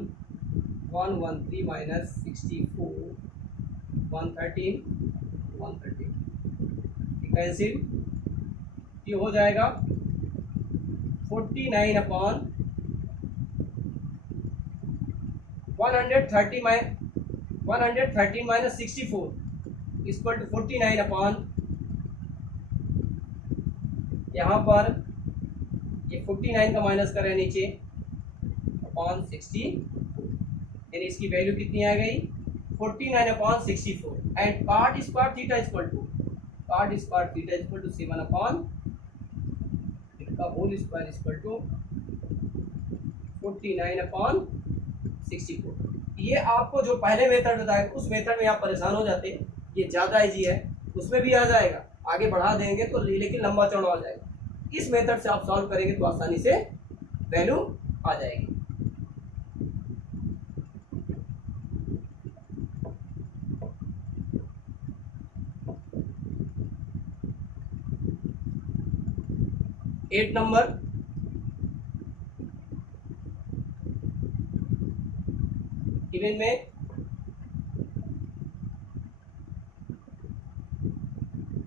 113 minus 64 113 cancel. ये हो जाएगा 49 upon 113 minus 64 equal to 49 upon, यहाँ पर ये 49 का माइनस करें नीचे अपॉन 60, यानी इसकी वैल्यू कितनी आ गई 49 upon 64। And cot square theta equal to 7 upon का होल स्क्वायर इक्वल टू 49/64। ये आपको जो पहले मेथड बताया उस मेथड में आप परेशान हो जाते, ये ज़्यादा इजी है, उसमें भी आ जाएगा, आगे बढ़ा देंगे तो लेकिन लंबा चौड़ा हो जाएगा। इस मेथड से आप सॉल्व करेंगे तो आसानी से वैल्यू आ जाएगी। एट नंबर, गिवन में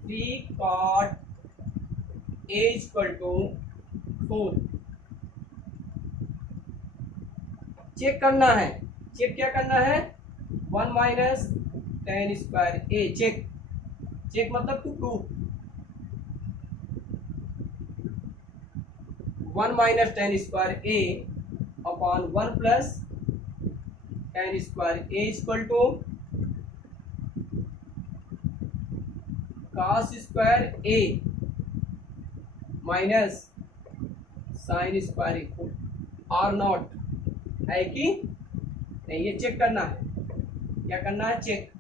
3 cot A = 4। चेक करना है, चेक क्या करना है, 1 minus tan square A, check, check मतलब to prove, 1 minus tan square A upon 1 plus tan square A = cos square A minus sine square or not है कि नहीं, ये चेक करना है। क्या करना है, check,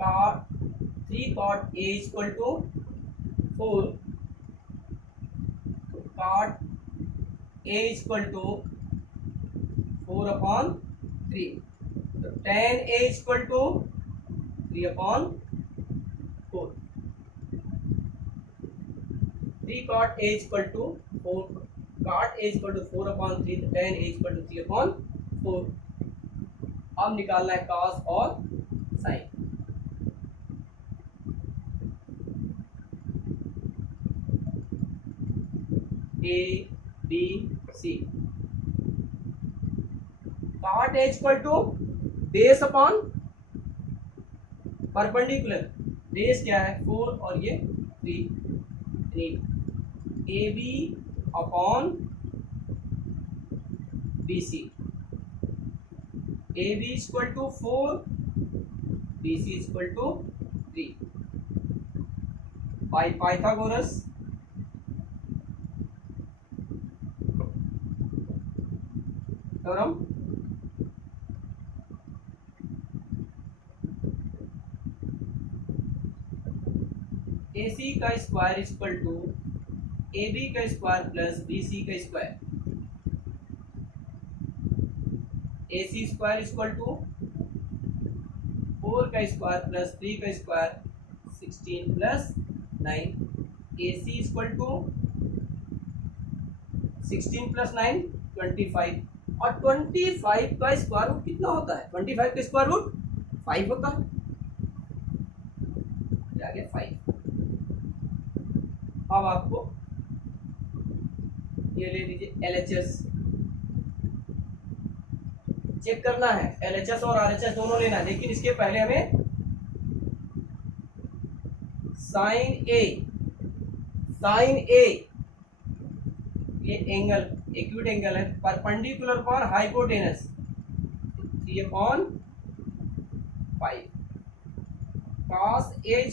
cot 3 cot A = 4, cot A = 4/3, तो tan A = 3/4, 3 cot A = 4, cot A = 4/3, तो tan A = 3/4। अब निकालना है cos और sine. A B C, cot A = base upon perpendicular, base क्या है 4 और ये 3, AB upon BC, AB = 4, BC = 3, by Pythagoras theorem. AC का स्क्वायर = AB का स्क्वायर प्लस BC का स्क्वायर, AC स्क्वायर = 4 का स्क्वायर प्लस 3 का स्क्वायर 16 प्लस 9, AC = 16 प्लस 9 25, और 25 का स्क्वायर रूट कितना होता है, 25 का स्क्वायर रूट 5 होता है, आ गया 5। अब आपको ये ले लीजिए LHS चेक करना है, LHS और RHS दोनों लेना है, लेकिन इसके पहले हमें साइन ए ये एंगल एक्यूट एंगल है, परपेंडिकुलर पर hypotenuse 3/5, cos A =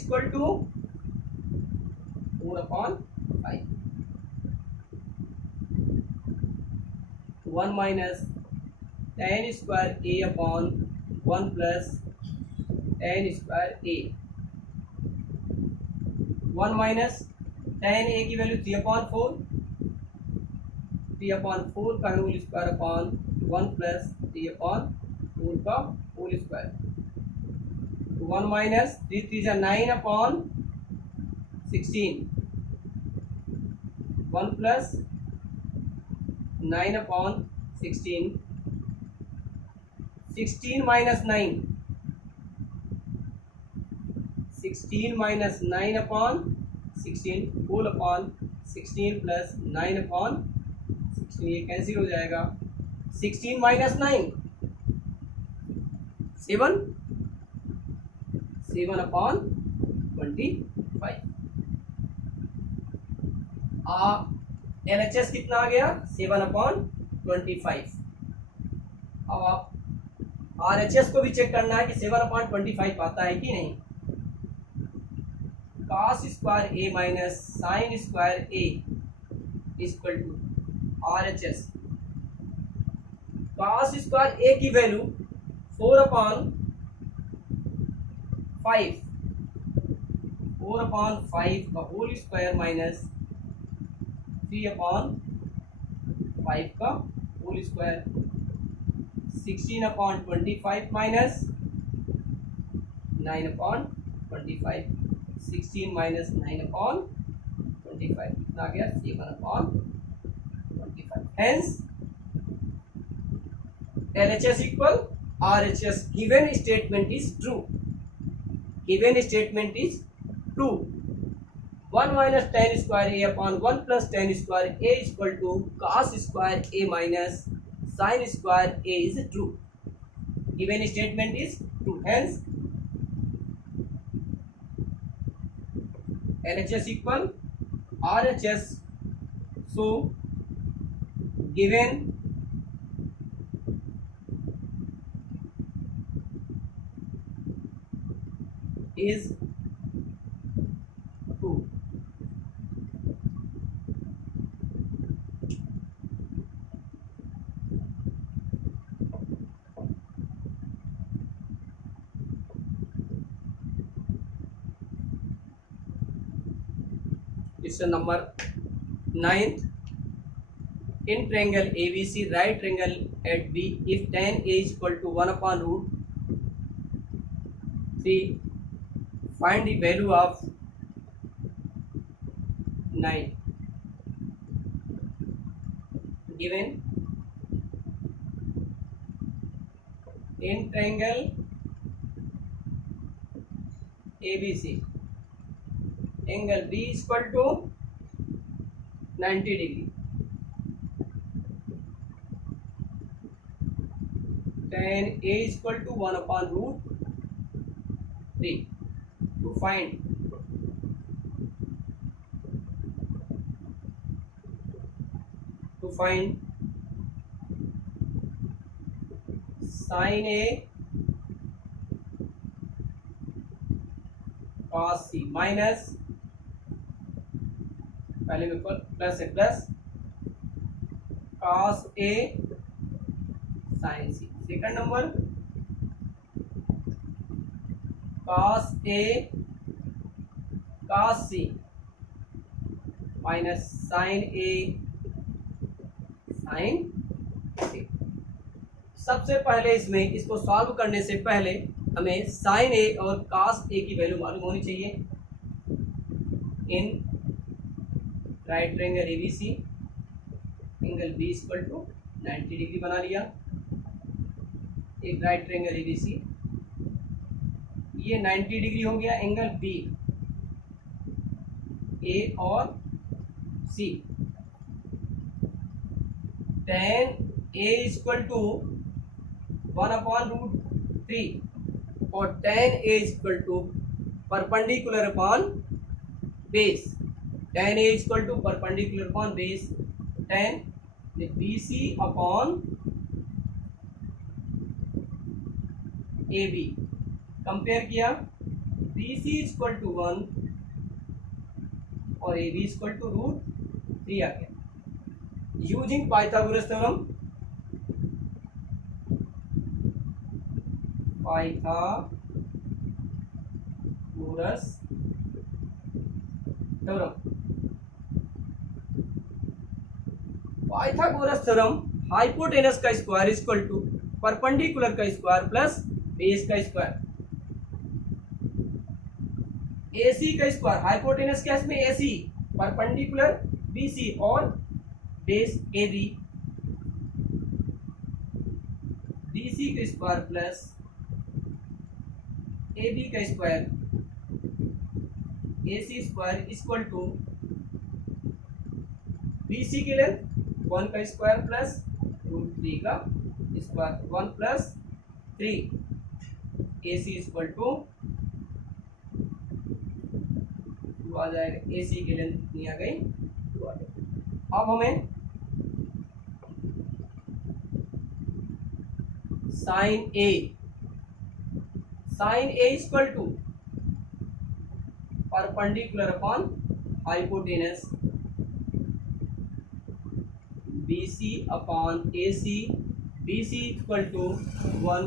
4/5, 1 minus tan square A upon 1 plus tan square A, 1 minus tan A की वैल्यू 3/4, 3/4 का होल स्क्वायर अपॉन 1 प्लस 3/4 का whole square, 1 minus 3 3 9/16, 1 plus 9/16, 16 minus 9, 16 minus 9/16 whole upon 16 plus 9/16, ये cancel हो जाएगा, 16 minus 9 7, 7/25। LHS कितना आ गया 7/25। अब आप RHS को भी चेक करना है कि 7/25 आता है कि नहीं। cos square A minus sine square A equal to RHS। cos square A की वैल्यू 4/5 का होल स्क्वायर माइनस 3/5 का होल स्क्वायर 16/25 माइनस 9/25 16 माइनस 9/25 कितना आ गया 7/25। Hence LHS equal RHS। Given statement is true. Given statement is true. 1 minus tan square A upon 1 plus tan square A equal to cos square A minus sine square A is true. Given statement is true. Hence LHS equal RHS. So given is true. Question number 9th. In triangle ABC, right triangle at B, if tan A is equal to 1/√3, find the value of 9. Given in triangle ABC, angle B is equal to 90 degree. Tan A is equal to 1/√3. To find sin A cos C minus, पहले में plus है plus cos A sin C। Second number cos A cos C minus sin A sin C। सबसे पहले इसमें इसको solve करने से पहले हमें sin A और cos A की वैल्यू मालूम होनी चाहिए। In right triangle ABC angle B equal to 90 degree बना लिया। एक राइट ट्रायंगल ABC, ये 90 डिग्री हो गया एंगल B, A और C। tan A equal to 1/√3 और tan A equal to perpendicular upon base. tan A equal to perpendicular upon base tan BC upon AB। Compare किया, BC equal to 1 और AB equal to √3 आ गया। Using Pythagoras theorem, Pythagoras theorem hypotenuse का square equal to perpendicular का square plus base का square. AC का square, hypotenuse case में AC, perpendicular BC और बेस AB। BC का स्क्वायर प्लस AB का square AC square equal to BC की length 1 का स्क्वायर प्लस √3 का square 1 plus 3 AC equal to 2 आ जाएगा। AC की लेंथ कितनी आ गई 2 आ गई। अब हमें sin A equal to perpendicular upon hypotenuse BC upon AC, BC equal to 1,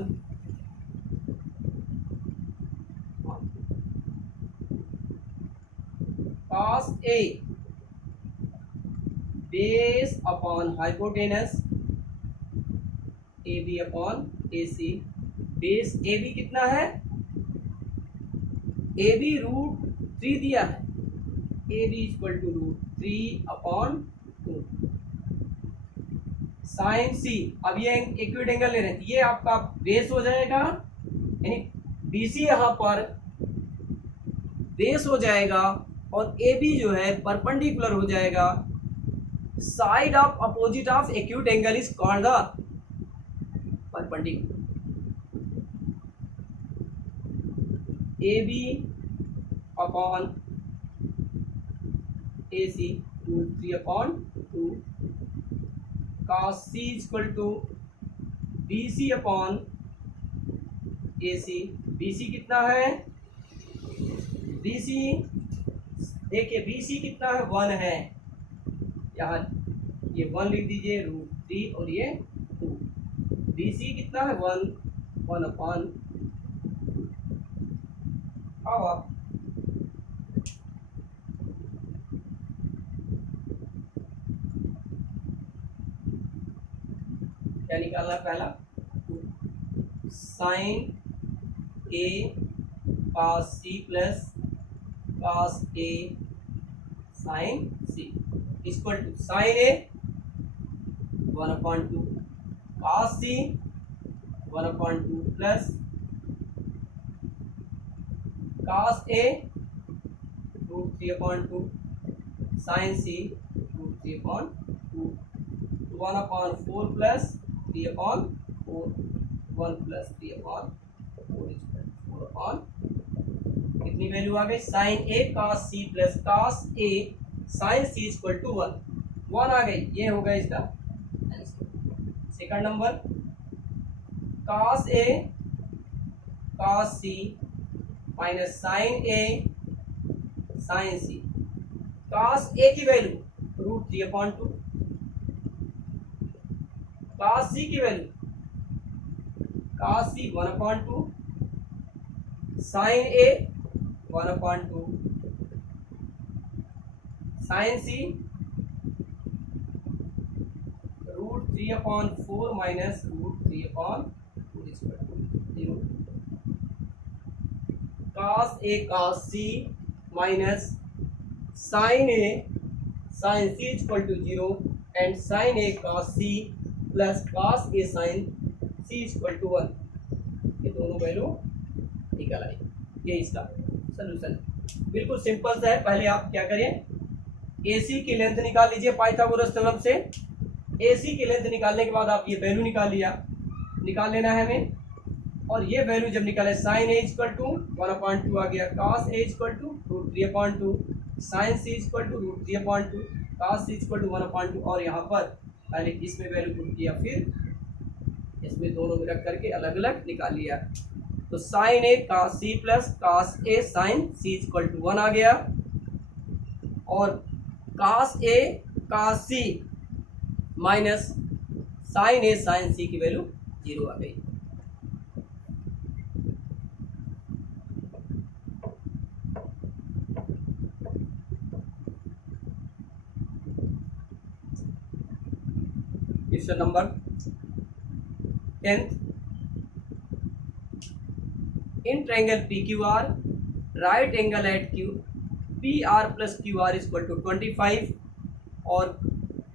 cos A base upon hypotenuse AB upon AC, base AB कितना है, AB √3 दिया है, AB equal to √3 upon 2, sine C, अब ये एक्यूट एंगल ले रहे हैं, ये आपका बेस हो जाएगा, यानी BC यहाँ पर बेस हो जाएगा और AB जो है परपेंडिकुलर हो जाएगा, side of opposite of acute angle is called the perpendicular, AB upon AC √3 upon 2, cos C equal to BC upon AC, BC कितना है, BC देखिए BC कितना है, 1 है, यहाँ ये 1 लिख दीजिए √3 और ये 2, BC कितना है 1 अपॉन, आओ आप क्या निकालना है, पहला sine A cos C plus cos A sine C equal to sine A 1/2 cos C 1/2 plus cos A √3/2 sine C √3/2 1/4 plus 3/4 1 plus 3/4 4/4 कितनी वैल्यू आ गई, sine A cos C plus cos A sine C equal to 1 आ गई, ये होगा इसका second number, cos A cos C minus sine A sine C, cos A की value √3/2, cos C की value cos C 1/2, sine A 1/2, sine C √3/4 minus √3/4 0, cos A cos C minus sine A sine C equal to 0 and sine A cos C plus cos A sine C equal to 1, ये दोनों value निकल आई, ये इसका solution बिल्कुल simple सा है। पहले आप क्या करें, AC की लेंथ निकाल लीजिए पाइथागोरस थ्योरम से, AC की लेंथ निकालने के बाद आप ये वैल्यू निकाल लेना है हमें, और ये वैल्यू जब निकाले साइन A इक्वल टू 1/2 आ गया, cos A equal to √3/2, sine C equal to √3/2, cos C equal to 1/2, और यहाँ पर पहले इसमें वैल्यू पुट किया, फिर इसमें दोनों में रख करके अलग अलग निकाल लिया, तो sine A cos C plus cos A sine C equal to 1 आ गया, और cos A cos C minus sine A sine C की वैल्यू 0 आ गई। Question number 10th, in triangle PQR, right angle at Q, PR plus QR is equal to 25 और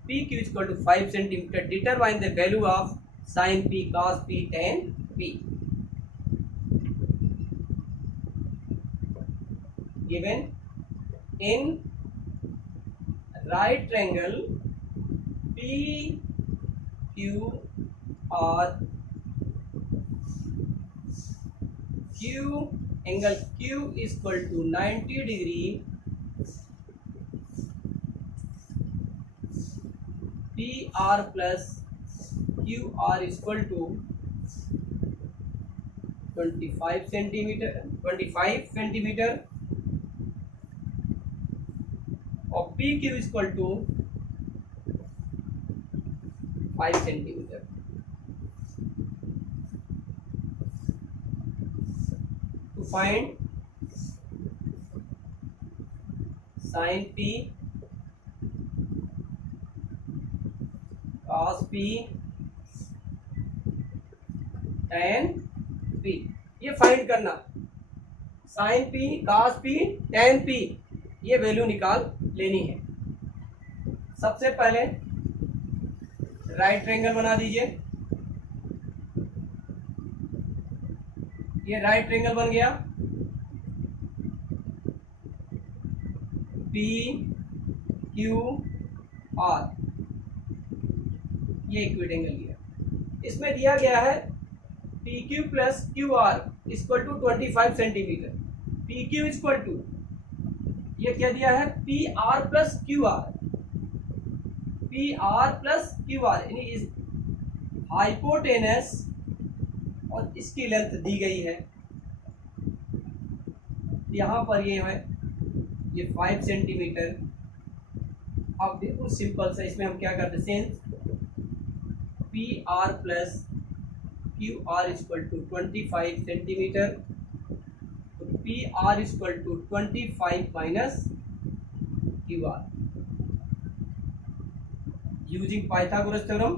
PQ is equal to 5 centimeter. Determine the value of sin P, cos P, tan P. Given in right triangle PQR, Q angle Q is equal to 90 degree, PR plus QR is equal to 25 centimeter, और P Q equal to 5 centimetre. To find sine P cos p tan p, ये find करना। Sine P cos p tan p, ये value निकाल लेनी है। सबसे पहले right triangle बना दीजिए। ये राइट ट्रायंगल बन गया। पी क्यू आर, ये इक्विटेंगल लिया। इसमें दिया गया है P Q plus Q R equal to 25 centimetre. P Q equal to, ये क्या दिया है, P R plus Q R. P R plus Q R यानी इस हाइपोटेनस और इसकी लेंथ दी गई है। यहाँ पर ये है, ये 5 सेंटीमीटर। अब बिल्कुल सिंपल सा इसमें हम क्या करते हैं, P R plus Q R equal to 25 centimetre. तो P R equal to 25 minus Q R using Pythagoras theorem.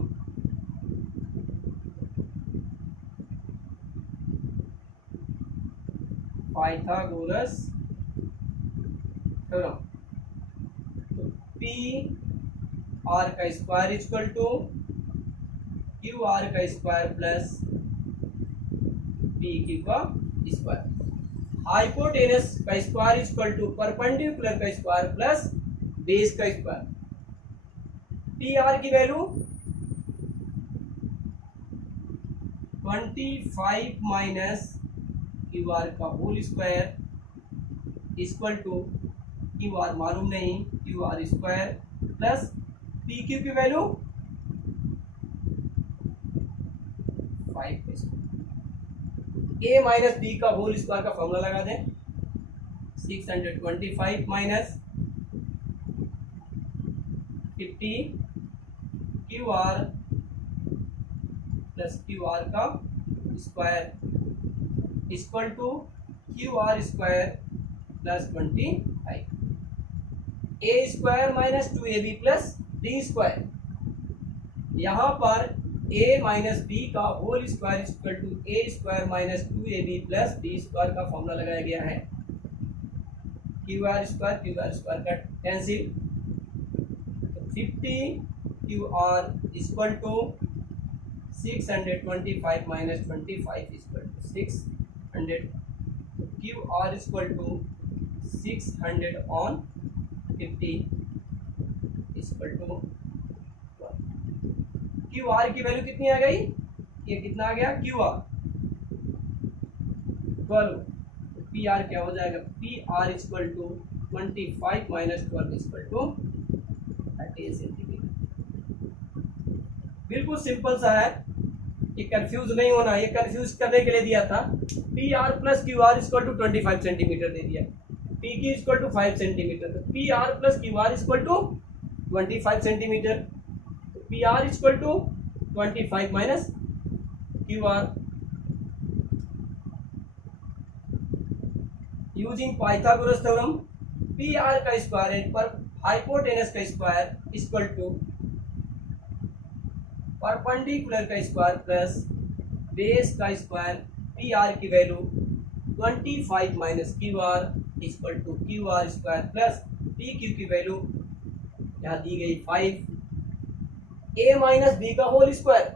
Pythagoras theorem, तो पी आर का square equal to Q R का स्क्वायर प्लस पी क्यू का square. Hypotenuse का square equal to perpendicular का square plus base का square. P R की value 25 minus Q R का whole square equal to Q are मालूम नहीं, Q R square plus P Q की value 5। A minus B का whole square का formula लगा दें। 625 minus 50 Q R plus Q R का square equal to Q R square plus 25। A square minus 2ab plus D square. यहाँ पर a minus B का whole square equal to A square minus 2ab plus D square का formula लगाया गया है। Q R square का cancel, तो 50 Q R equal to 625 minus 25 equal to 600। Q R equal to 600 on 50 equal to Q R की value कितनी आ गई, ये कितना आ गया, क्यू आर 12। पी आर क्या हो जाएगा, P R equal to 25 minus 12 equal to 38 centimetre. बिल्कुल सिंपल सा है, ये कंफ्यूज नहीं होना। ये कंफ्यूज करने के लिए दिया था। P R plus Q R equal to 25 centimetre दे दिया, P Q equal to 5 centimetre. तो P R plus Q R equal to 25 centimetre. P R equal to 25 minus Q R. Using Pythagoras theorem, P R का square पर hypotenuse का square equal to perpendicular का square plus base का square. P R की value 25 minus Q R equal to Q R square plus P Q की value यहाँ दी गई 5। ए माइनस बी का होल स्क्वायर,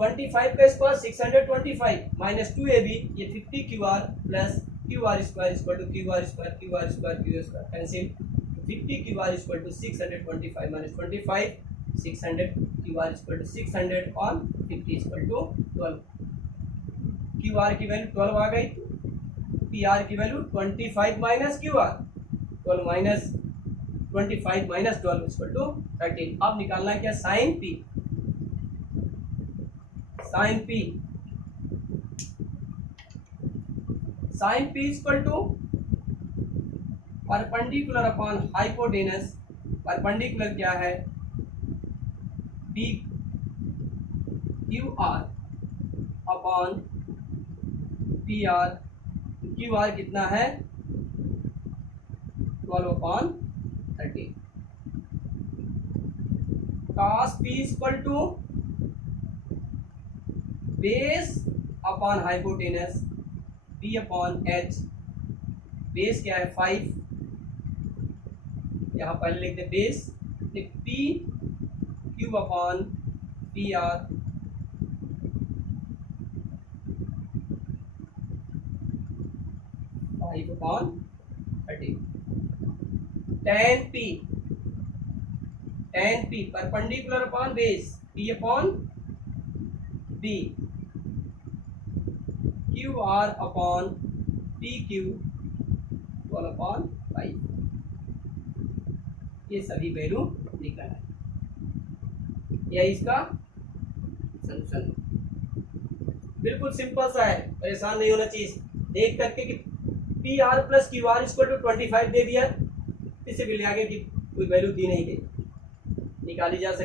25 का स्क्वायर 625 माइनस 2ab, ये 50 Q R plus Q R square equal to Q R square Q R square Q square cancel. 50 Q R equal to 625 minus 25, 600 Q R equal to 600 on 50 equal to 12। Q R की value 12 आ गई, P R की value 25 minus Q R 12 minus 25 minus 12 equal to 13। अब निकालना है क्या, sine P. Sine P equal to perpendicular upon hypotenuse, perpendicular क्या है, P Q R upon P R, Q R कितना है 12/13, cos p equal to base upon hypotenuse p upon h, base क्या है 5, यहाँ पहले लिखते base, p cube upon P R, upon 13, tan p perpendicular upon base p upon b, Q R upon P Q 12/5, ये सभी value निकलना है, यह इसका सॉल्यूशन। बिल्कुल सिंपल सा है, परेशान नहीं होना चाहिए देख करके कि P R plus Q R equal to 25 दे दिया, इससे भी आगे की कोई वैल्यू दी नहीं गई, निकाली जा सकती।